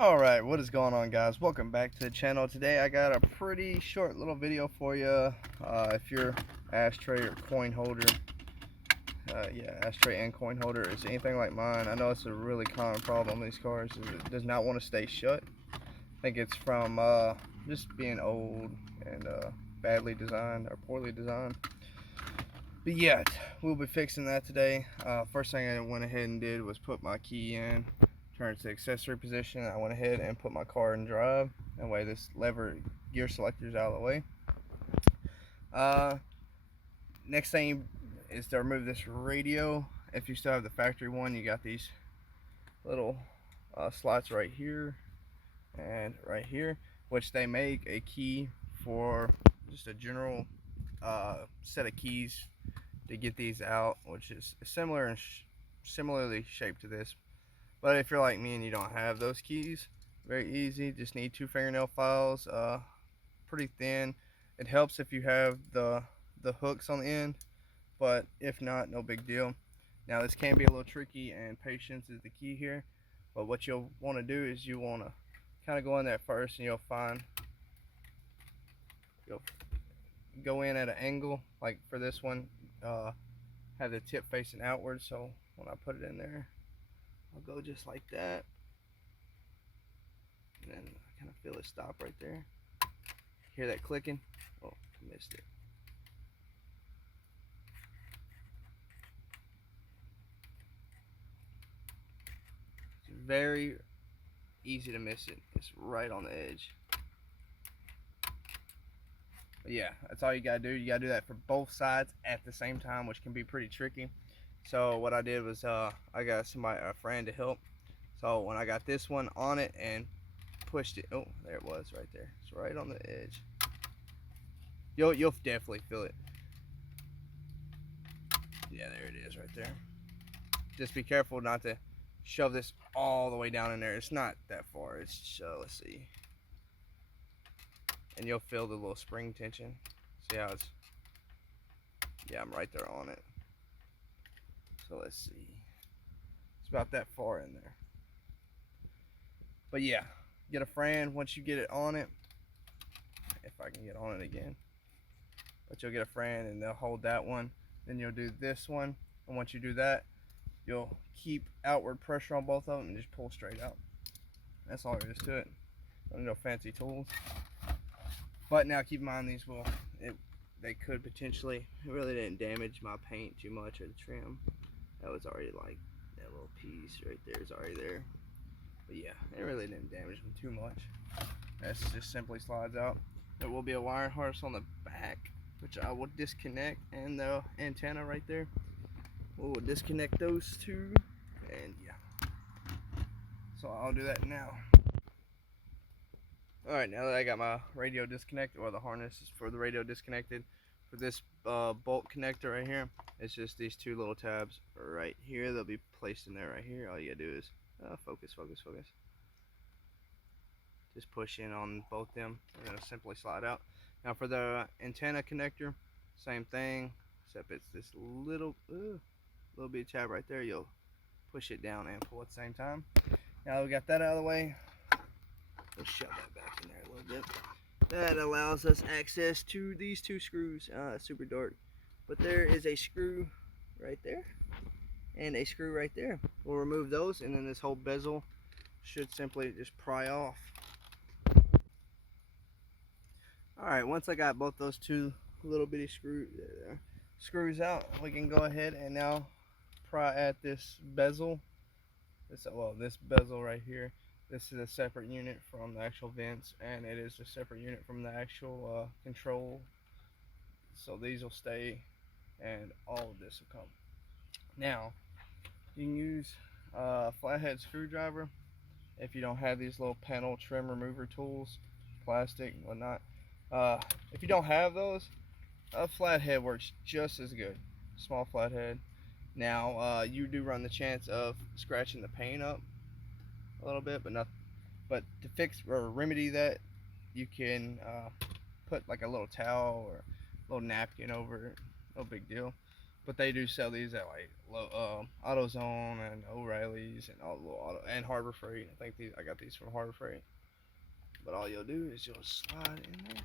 Alright, what is going on, guys? Welcome back to the channel. Today I got a pretty short little video for you. If your ashtray or coin holder, ashtray and coin holder is anything like mine, I know it's a really common problem in these cars, is it does not want to stay shut. I think it's from just being old and badly designed or poorly designed. But yeah, we'll be fixing that today. First thing I went ahead and did was put my key in, turn it to accessory position. I went ahead and put my car in drive. That way this lever gear selector is out of the way. Next thing is to remove this radio. If you still have the factory one, you got these little slots right here and right here, which they make a key for just a general set of keys to get these out, which is similar and similarly shaped to this. But if you're like me and you don't have those keys, very easy. Just need 2 fingernail files, pretty thin. It helps if you have the hooks on the end, but if not, no big deal. Now this can be a little tricky, and patience is the key here. But what you'll want to do is you want to kind of go in there first, and you'll go in at an angle. Like for this one, have the tip facing outward. So when I put it in there, I'll go just like that, and then I kind of feel it stop right there. Hear that clicking? Oh, missed it. It's very easy to miss it. It's right on the edge. But yeah, that's all you gotta do. You gotta do that for both sides at the same time, which can be pretty tricky. So what I did was I got a friend to help. So when I got this one on it and pushed it, oh, there it was right there. It's right on the edge. You'll definitely feel it. Yeah, there it is right there. Just be careful not to shove this all the way down in there. It's not that far. It's let's see. And you'll feel the little spring tension. See how it's, yeah, I'm right there on it. So let's see. It's about that far in there. But yeah, get a friend once you get it on it. If I can get on it again. But you'll get a friend and they'll hold that one. Then you'll do this one. And once you do that, you'll keep outward pressure on both of them and just pull straight out. That's all there is to it. No fancy tools. But now keep in mind, these they could potentially, it really didn't damage my paint too much or the trim. That was already like, that little piece right there is already there. But yeah, it really didn't damage them too much. This just simply slides out. There will be a wire harness on the back, which I will disconnect, and the antenna right there. We'll disconnect those two, and yeah. So I'll do that now. Alright, now that I got my radio disconnected, or the harness for the radio disconnected, for this bolt connector right here, it's just these 2 little tabs right here. They'll be placed in there right here. All you gotta do is focus. Just push in on both them, and it'll simply slide out. Now for the antenna connector, same thing, except it's this little bit tab right there. You'll push it down and pull at the same time. Now we got that out of the way. Let's shove that back in there a little bit. That allows us access to these 2 screws. Super dark, but there is a screw right there and a screw right there. We'll remove those, and then this whole bezel should simply just pry off. Alright, once I got both those 2 little bitty screws out, we can go ahead and now pry at this bezel. This bezel right here. This is a separate unit from the actual vents, and it is a separate unit from the actual control. So these will stay, and all of this will come. Now, you can use a flathead screwdriver if you don't have these little panel trim remover tools, plastic, whatnot. If you don't have those, a flathead works just as good. Small flathead. Now, you do run the chance of scratching the paint up a little bit, but to fix or remedy that, you can put like a little towel or a little napkin over it. No big deal. But they do sell these at like AutoZone and O'Reilly's and all the little auto and Harbor Freight. I got these from Harbor Freight. But all you'll do is you'll slide in there.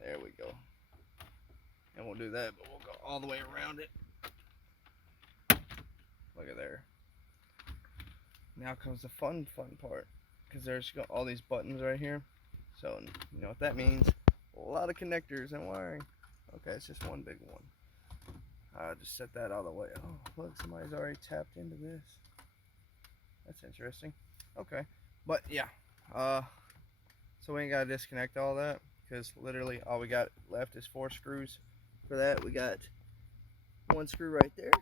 There we go. And we'll do that, but we'll go all the way around it. Look at there. Now comes the fun part, because there's all these buttons right here. So you know what that means? A lot of connectors and wiring. Okay, it's just one big one. I'll just set that out of the way. Oh, look, somebody's already tapped into this. That's interesting. Okay, but yeah, so we ain't gotta disconnect all that, because literally all we got left is 4 screws. For that, we got 1 screw right there,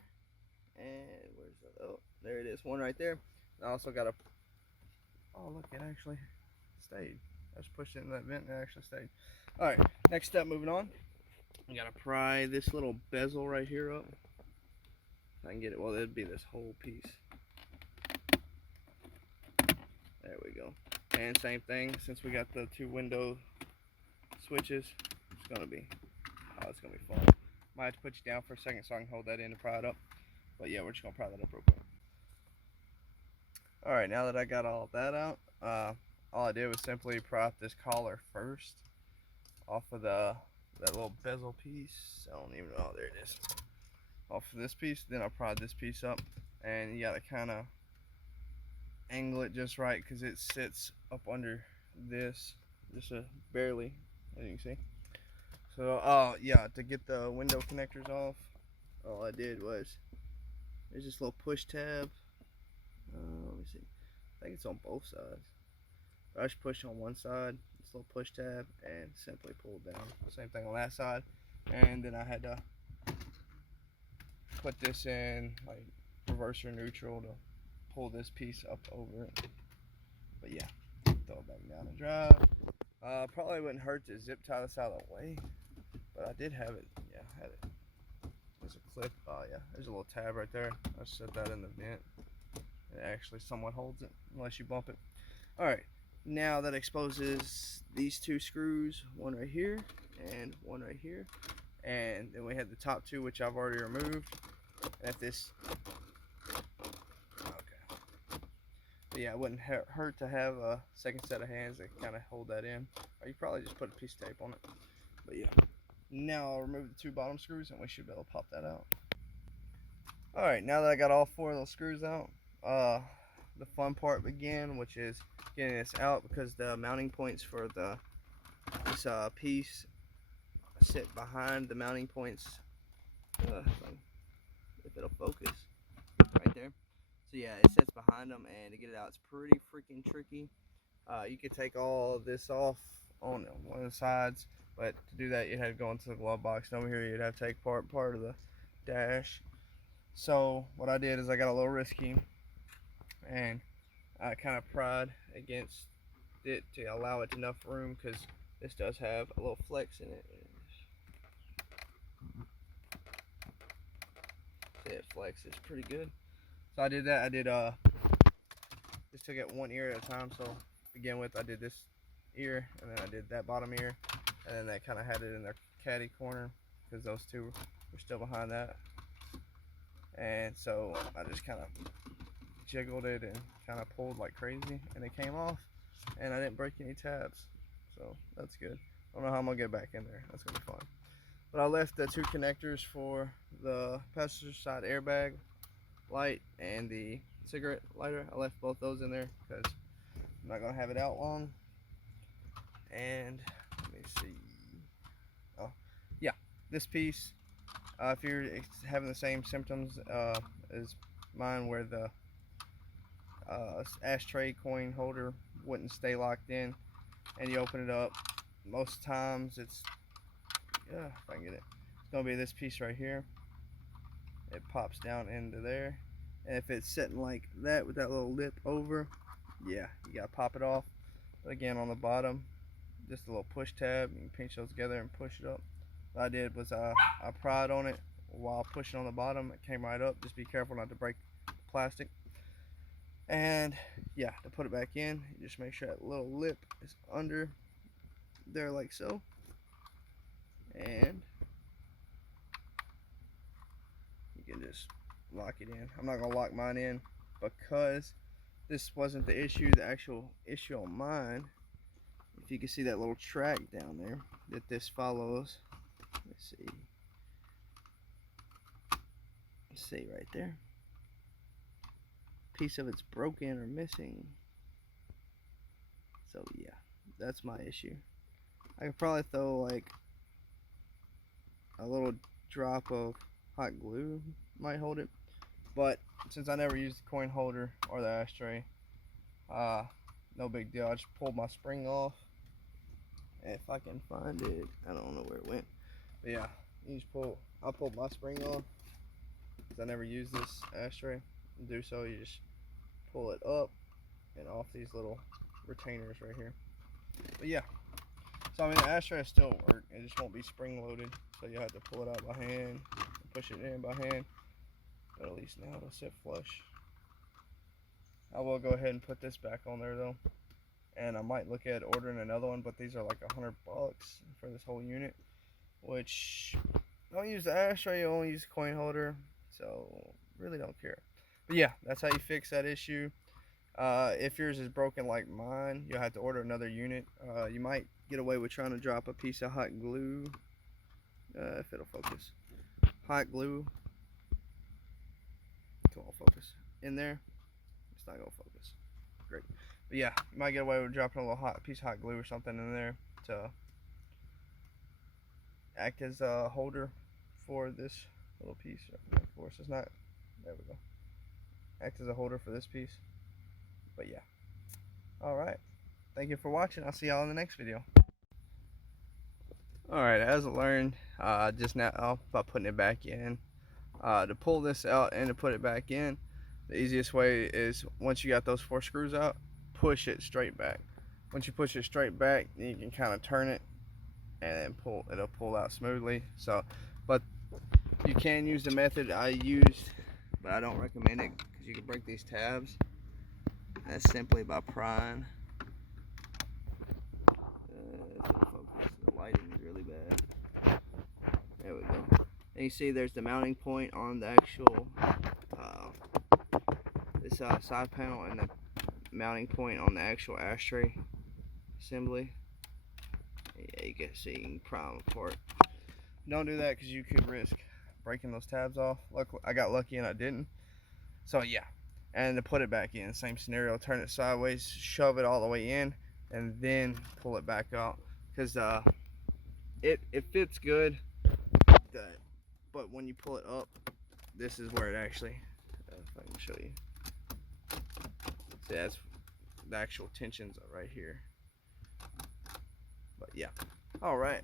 and where's the, oh, there it is, 1 right there. I also got a, oh look, it actually stayed. I just pushed it in that vent and it actually stayed. All right, next step, moving on. We gotta pry this little bezel right here up. If I can get it, well, it'd be this whole piece. There we go. And same thing, since we got the 2 window switches, it's gonna be fun. Might have to put you down for a second so I can hold that in and pry it up. But yeah, we're just gonna pry that up real quick. All right, now that I got all of that out, all I did was simply pry this collar first off of that little bezel piece. I don't even know, there it is. Off of this piece, then I pried this piece up, and you gotta kind of angle it just right because it sits up under this, just barely, as you can see. So, yeah, to get the window connectors off, all I did was, there's this little push tab. Let me see. I think it's on both sides. I just push on one side, this little push tab, and simply pull down. Same thing on that side. And then I had to put this in like reverse or neutral to pull this piece up over it. But yeah, throw it back down and drive. Probably wouldn't hurt to zip tie this out of the way, but I did have it. Yeah, I had it. There's a clip. Oh yeah, there's a little tab right there. I set that in the vent. It actually somewhat holds it unless you bump it. All right, now that exposes these 2 screws, one right here and one right here, and then we had the top 2, which I've already removed. At this, okay, but yeah, it wouldn't hurt to have a second set of hands that kind of hold that in, or you probably just put a piece of tape on it. But yeah, now I'll remove the 2 bottom screws and we should be able to pop that out. All right, now that I got all 4 of those screws out, the fun part began, which is getting this out, because the mounting points for this piece sit behind the mounting points. If it'll focus, right there. So yeah, it sits behind them, and to get it out, it's pretty freaking tricky. You could take all of this off on one of the sides, but to do that, you'd have to go into the glove box. And over here, you'd have to take part of the dash. So what I did is I got a little risky, and I kind of pried against it to allow it enough room, because this does have a little flex in it. See, it flexes pretty good. So I did that. I did just took it 1 ear at a time. So to begin with, I did this ear, and then I did that bottom ear, and then that kind of had it in their caddy corner, because those 2 were still behind that. And so I just kind of jiggled it and kind of pulled like crazy, and it came off, and I didn't break any tabs, so that's good. I don't know how I'm gonna get back in there. That's gonna be fun. But I left the 2 connectors for the passenger side airbag light and the cigarette lighter. I left both those in there because I'm not gonna have it out long. And let me see. Oh yeah, this piece, if you're having the same symptoms as mine, where the ashtray coin holder wouldn't stay locked in, and you open it up, most times it's, yeah, if I can get it, it's gonna be this piece right here. It pops down into there, and if it's sitting like that with that little lip over, yeah, you gotta pop it off. But again, on the bottom, just a little push tab. You can pinch those together and push it up. What I did was I pried on it while pushing on the bottom. It came right up. Just be careful not to break the plastic. And yeah, to put it back in, you just make sure that little lip is under there like so. And you can just lock it in. I'm not gonna lock mine in because this wasn't the issue. The actual issue on mine, if you can see that little track down there that this follows. Let's see right there. Piece of it's broken or missing. So yeah, that's my issue. I could probably throw like a little drop of hot glue, might hold it, but since I never used the coin holder or the ashtray, no big deal. I just pulled my spring off. If I can find it, I don't know where it went, but yeah, you just I pulled my spring off because I never used this ashtray. To do so, you just pull it up and off these little retainers right here. But yeah, so I mean the ashtray will still work, it just won't be spring loaded, so you have to pull it out by hand and push it in by hand, but at least now it'll sit flush. I will go ahead and put this back on there though, and I might look at ordering another one, but these are like $100 for this whole unit, which don't use the ashtray, you only use the coin holder, so really don't care. But yeah, that's how you fix that issue. If yours is broken like mine, you'll have to order another unit. You might get away with trying to drop a piece of hot glue, if it'll focus. Hot glue, come on, focus. In there, it's not gonna focus. Great. But yeah, you might get away with dropping a little piece of hot glue or something in there to act as a holder for this little piece. Of course, it's not. There we go. Act as a holder for this piece. But yeah. Alright. Thank you for watching. I'll see y'all in the next video. Alright, as I learned just now by putting it back in, to pull this out and to put it back in, the easiest way is once you got those 4 screws out, push it straight back. Once you push it straight back, you can kind of turn it and then it'll pull out smoothly. So, but you can use the method I used, but I don't recommend it because you can break these tabs. That's simply by prying. If it'll focus, the lighting is really bad. There we go. And you see there's the mounting point on the actual this side panel, and the mounting point on the actual ashtray assembly. Yeah, you can see, you can pry them apart. Don't do that because you could risk breaking those tabs off. Luckily, I got lucky and I didn't. So yeah, and to put it back in, same scenario, turn it sideways, shove it all the way in, and then pull it back out, because it fits good, but when you pull it up, this is where it actually, if I can show you, see, that's the actual tensions are right here. But yeah, all right.